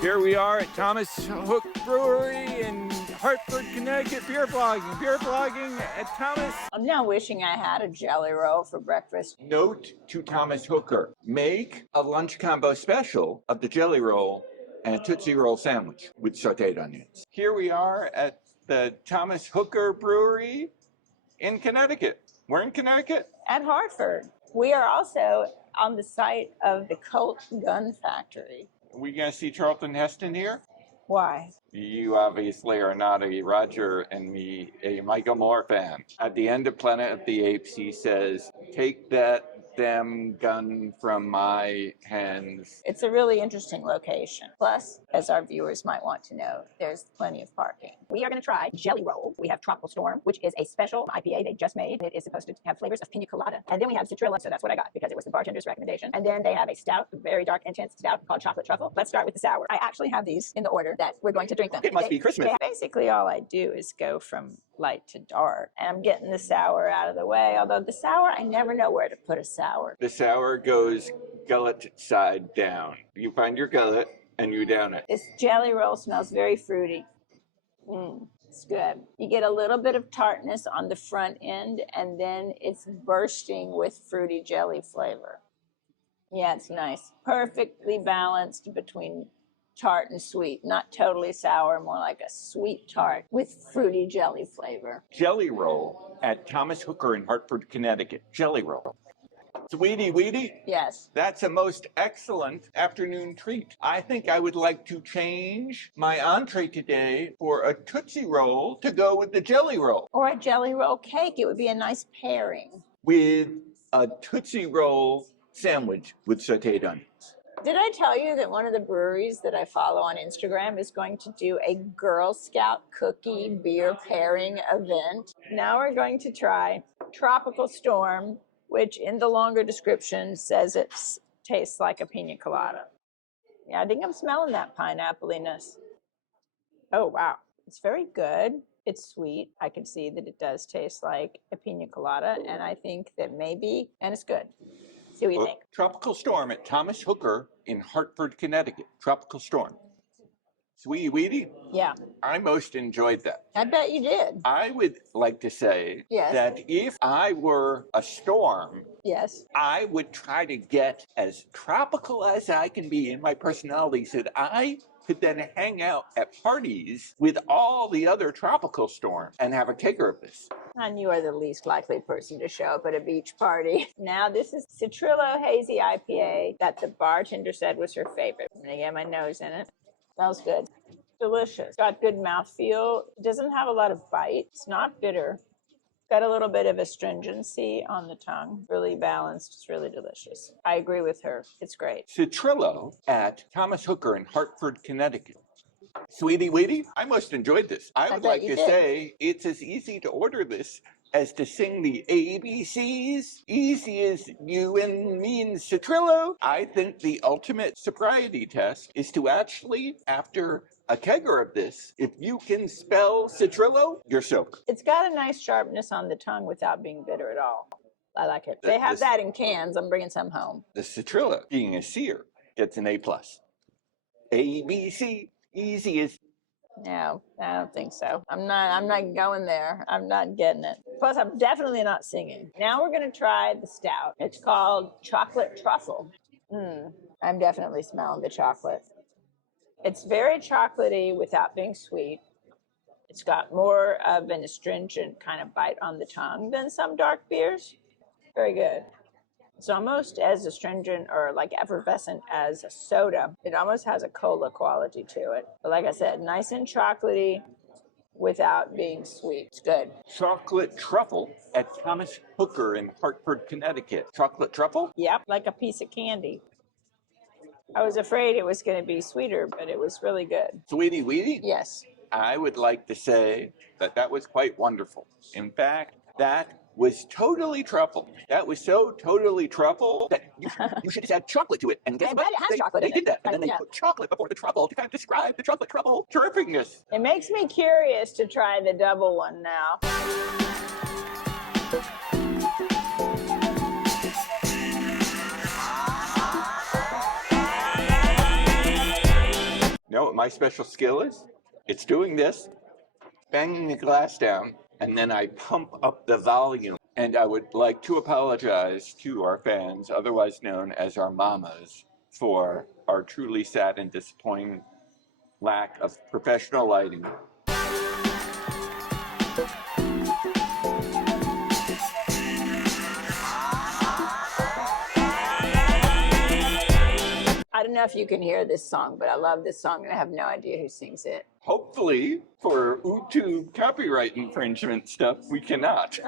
Here we are at Thomas Hook Brewery in Hartford, Connecticut, BeerVlogging at Thomas. I'm now wishing I had a jelly roll for breakfast. Note to Thomas Hooker, make a lunch combo special of the jelly roll and Tootsie Roll sandwich with sauteed onions. Here we are at the Thomas Hooker Brewery in Connecticut. We're in Connecticut? At Hartford. We are also on the site of the Colt Gun Factory. Are we going to see Charlton Heston here? Why? You obviously are not a Roger and me, a Michael Moore fan. At the end of Planet of the Apes, he says, "Take that damn gun from my hands." It's a really interesting location. Plus, as our viewers might want to know, there's plenty of parking. We are going to try Jelly Roll. We have Tropical Storm, which is a special IPA they just made. It is supposed to have flavors of Pina Colada. And then we have Citrillo, so that's what I got because it was the bartender's recommendation. And then they have a stout, a very dark, intense stout called Chocolate Truffle. Let's start with the sour. I actually have these in the order that we're going to drink them. It must be Christmas. Basically, all I do is go from light to dark. And I'm getting the sour out of the way, although the sour, I never know where to put a sour. The sour goes gullet side down. You find your gullet and you down it. This jelly roll smells very fruity. It's good. You get a little bit of tartness on the front end, and then it's bursting with fruity jelly flavor. Yeah, it's nice. Perfectly balanced between tart and sweet. Not totally sour, more like a sweet tart with fruity jelly flavor. Jelly Roll at Thomas Hooker in Hartford, Connecticut. Jelly Roll. Sweetie Weetie? Yes. That's a most excellent afternoon treat. I think I would like to change my entree today for a Tootsie Roll to go with the Jelly Roll. Or a Jelly Roll cake. It would be a nice pairing. With a Tootsie Roll sandwich with sauteed onions. Did I tell you that one of the breweries that I follow on Instagram is going to do a Girl Scout cookie beer pairing event? Now we're going to try Tropical Storm, which in the longer description says it tastes like a pina colada. Yeah, I think I'm smelling that pineapple-iness. Oh, wow. It's very good. It's sweet. I can see that it does taste like a pina colada, and I think that maybe, and it's good. See what you think. Tropical Storm at Thomas Hooker in Hartford, Connecticut. Tropical Storm. Sweetie Weetie? Yeah. I most enjoyed that. I bet you did. I would like to say Yes. that if I were a storm, Yes. I would try to get as tropical as I can be in my personality so that I could then hang out at parties with all the other tropical storms and have a kegger of this. And you are the least likely person to show up at a beach party. Now, this is Citrillo Hazy IPA that the bartender said was her favorite. I'm gonna get my nose in it. Smells good. Delicious. Got good mouthfeel. It doesn't have a lot of bite. It's not bitter. Got a little bit of astringency on the tongue. Really balanced. It's really delicious. I agree with her. It's great. Citrillo at Thomas Hooker in Hartford, Connecticut. Sweetie Weetie, I most enjoyed this. I would like to say it's as easy to order this as to sing the ABCs. Easy as you and me and Citrillo. I think the ultimate sobriety test is to actually, after a kegger of this, if you can spell Citrillo, you're soaked. It's got a nice sharpness on the tongue without being bitter at all. I like it. They have that in cans. I'm bringing some home. The Citrillo, being a seer, gets an A+. ABC, easy as. No, I don't think so. I'm not going there. I'm not getting it. Plus, I'm definitely not singing. Now we're going to try the stout. It's called Chocolate Truffle. I'm definitely smelling the chocolate. It's very chocolatey without being sweet. It's got more of an astringent kind of bite on the tongue than some dark beers. Very good. It's almost as astringent or like effervescent as a soda. It almost has a cola quality to it. But like I said, nice and chocolatey without being sweet. It's good. Chocolate Truffle at Thomas Hooker in Hartford, Connecticut. Chocolate Truffle? Yep, like a piece of candy. I was afraid it was going to be sweeter, but it was really good. Sweetie Weetie? Yes. I would like to say that that was quite wonderful. In fact, that was totally truffle. That was so totally truffle that you should just add chocolate to it. And guess what? It has chocolate in it. They did that. And then they put chocolate before the truffle to kind of describe the chocolate truffle terrificness. It makes me curious to try the double one now. what my special skill is? It's doing this, banging the glass down, and then I pump up the volume. And I would like to apologize to our fans, otherwise known as our mamas, for our truly sad and disappointing lack of professional lighting. I don't know if you can hear this song, but I love this song and I have no idea who sings it. Hopefully, for YouTube copyright infringement stuff, we cannot.